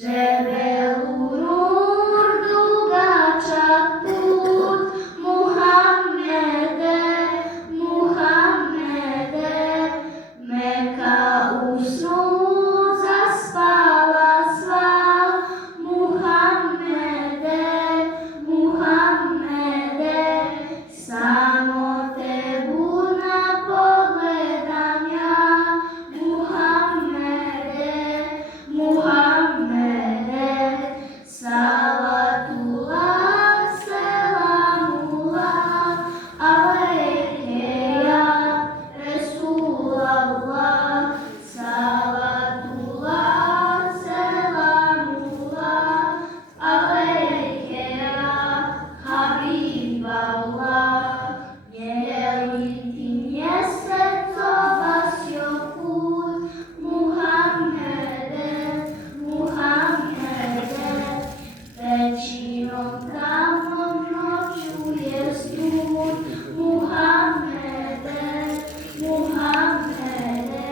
Жебелурur дугачак пут, Мухаммеде, Мухаммеде, Мека усну заспала сва, Мухаммеде, Мухаммеде, само те будна погледам ја, Мухаммеде, Мухаммеде, салатуллах, селамуллах, алейке ја Ресулаллах, салатуллах, селамуллах, алейке ја Хабибаллах. Великим месец овасјо пут, Мухаммеде, Мухаммеде, вечином тамном ноќу е студ, Мухаммеде, Мухаммеде,